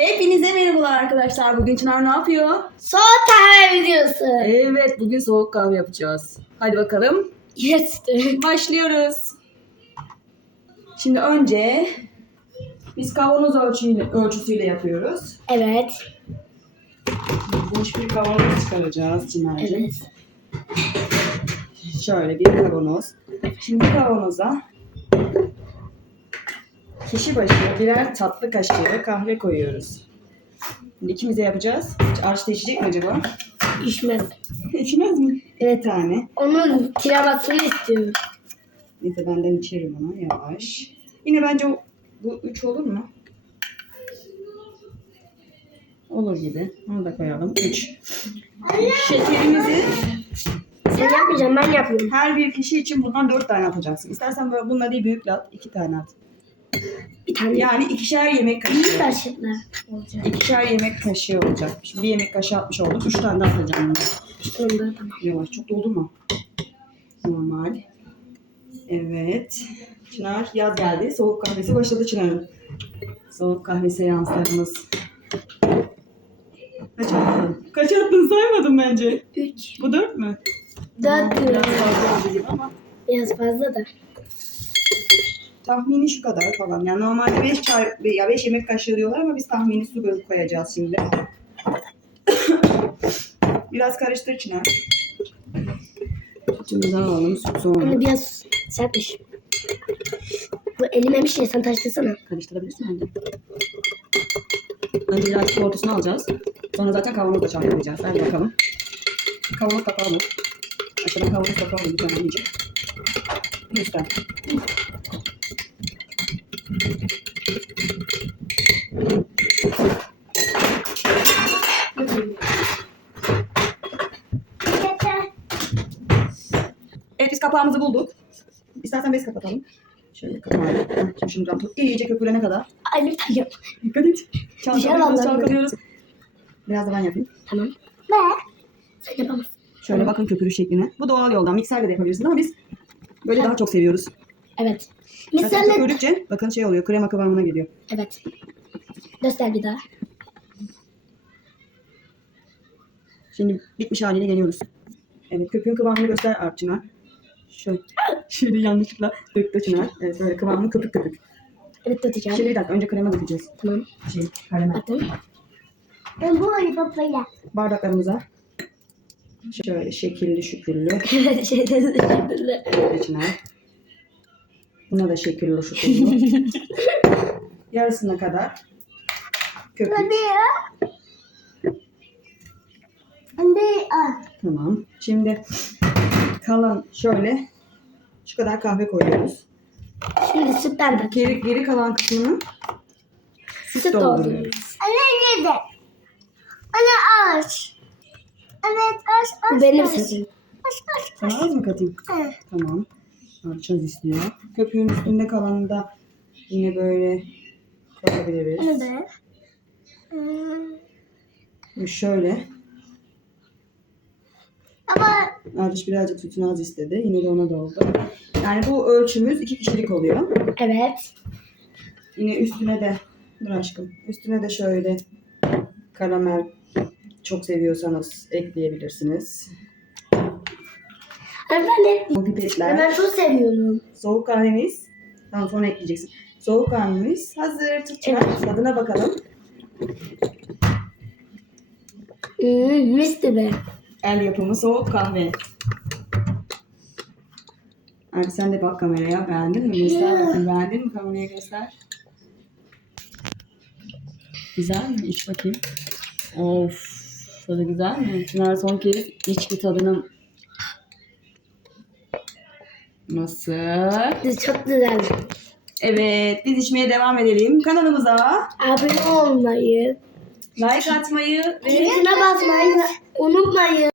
Hepinize merhabalar arkadaşlar. Bugün Çınar ne yapıyor? Soğuk kahve videosu. Evet, bugün soğuk kahve yapacağız. Hadi bakalım. Yes. Başlıyoruz. Şimdi önce biz kavanoz ölçüyle, ölçüsüyle yapıyoruz. Evet. Boş bir kavanoz çıkaracağız Çınar'cığım. Evet. Şöyle bir kavanoz. Şimdi kavanoza kişi başı birer tatlı kaşığı kahve koyuyoruz. Şimdi ikimize yapacağız. Hiç Arşta içecek mi acaba? Düşmez. İçmez mi? Evet. tane. Onun tiramasını istiyorum. Neyse benden içerim onu yavaş. Yine bence o, bu üç olur mu? Olur gibi. Onu da koyalım. Üç. Şekerimizi Sen yapmayacaksın ben yapıyorum. her bir kişi için bundan dört tane atacaksın. İstersen böyle bununla değil büyükle at. iki tane at. Bir tane. Yani ikişer yemek kaşığı. taşıtlar olacak. İkişer yemek kaşığı olacak. Şimdi bir yemek kaşığı atmış olduk. Üç tane daha atacağım. Onda tamam. Yavaş çok doldurma. Normal. Evet. Çınar yaz geldi. Soğuk kahvesi başladı Çınar'ın. Soğuk kahve seanslarımız. Kaç attın? Kaç attın saymadım bence. Üç. Bu dört mü? Dört Biraz diyorum. fazla oldu gibi ama Biraz fazla da. Tahmini şu kadar falan. Yani normalde 5 çay ya 5 yemek kaşığı diyorlar ama biz tahmini su koyacağız şimdi. Biraz karıştır Çınar. Sütümüzü alalım. Sonra. Onu biraz sertmiş. Bu elimemiş ya sen taşlasana. Karıştırabilirsin bence. Önce birazcık ortasını alacağız. Sonra zaten kavanoz da çay yapacağız. Hadi bakalım. Kavanoz kapağı mı? Aşağıdan kavanoz kapağı mı? Bir tane iyice. Üstten. Evet biz kapağımızı bulduk. İstersen bez kapatalım. Şöyle kapağı. Şimdi şunu tut. İyice köpürene kadar. Ay yap. Dikkat et. Çalkalıyoruz, alalım. çalkalıyoruz. Biraz da ben yapayım. Tamam. Ve sen yapamazsın. Şöyle bakın köpürüş şekline. Bu doğal yoldan mikserle de yapabilirsiniz ama biz böyle daha çok seviyoruz. Evet. Zaten Mesela köpürdükçe bakın şey oluyor krema kıvamına geliyor. Evet. Göster bir daha. Şimdi bitmiş haliyle geliyoruz. Evet köpüğün kıvamını göster Arçın'a. Şöyle, şöyle yanlışlıkla döktü Çınar. Evet böyle kıvamını köpük köpük. Evet tutacağım. Şimdi bir dakika önce krema dökeceğiz. Tamam. Şey karamel. Atın. Ben bu ayı papayla. Bardaklarımıza şöyle şekilli şükürlü. Evet şeyden teşekkürler. Böyle Çınar. Buna da şekilli şükürlü. Yarısına kadar köpük. Tamam. Şimdi kalan şöyle şu kadar kahve koyuyoruz. Şimdi sütten de. Geri, geri kalan kısmını süt, Süt dolduruyoruz. Anne yedi. Anne aç. Evet aç aç. Benim aç. sesim. Aç aç. Sana az mı katayım? Evet. Tamam. Arçaz istiyor. Köpüğün üstünde kalanı da yine böyle koyabiliriz. Evet. Hmm. Şöyle. Ama Ardıç birazcık sütünü az istedi. Yine de ona doldu. Yani bu ölçümüz iki kişilik oluyor. Evet. Yine üstüne de dur aşkım. Üstüne de şöyle karamel çok seviyorsanız ekleyebilirsiniz. De Bu pipetler. ben çok seviyorum. Soğuk kahvemiz. Tamam sonra ekleyeceksin. Soğuk kahvemiz hazır. Tut çıkar. Tadına bakalım. Hmm, mis gibi. El yapımı soğuk kahve. Hadi sen de bak kameraya. Beğendin mi? Göster bakayım. Beğendin mi? Kameraya göster. Güzel mi? İç bakayım. Of. Tadı güzel mi? Çınar son kez iç bir tadını. Nasıl? Çok güzel. Evet. Biz içmeye devam edelim. Kanalımıza Abone olmayı, like atmayı ve basmayı unutmayın.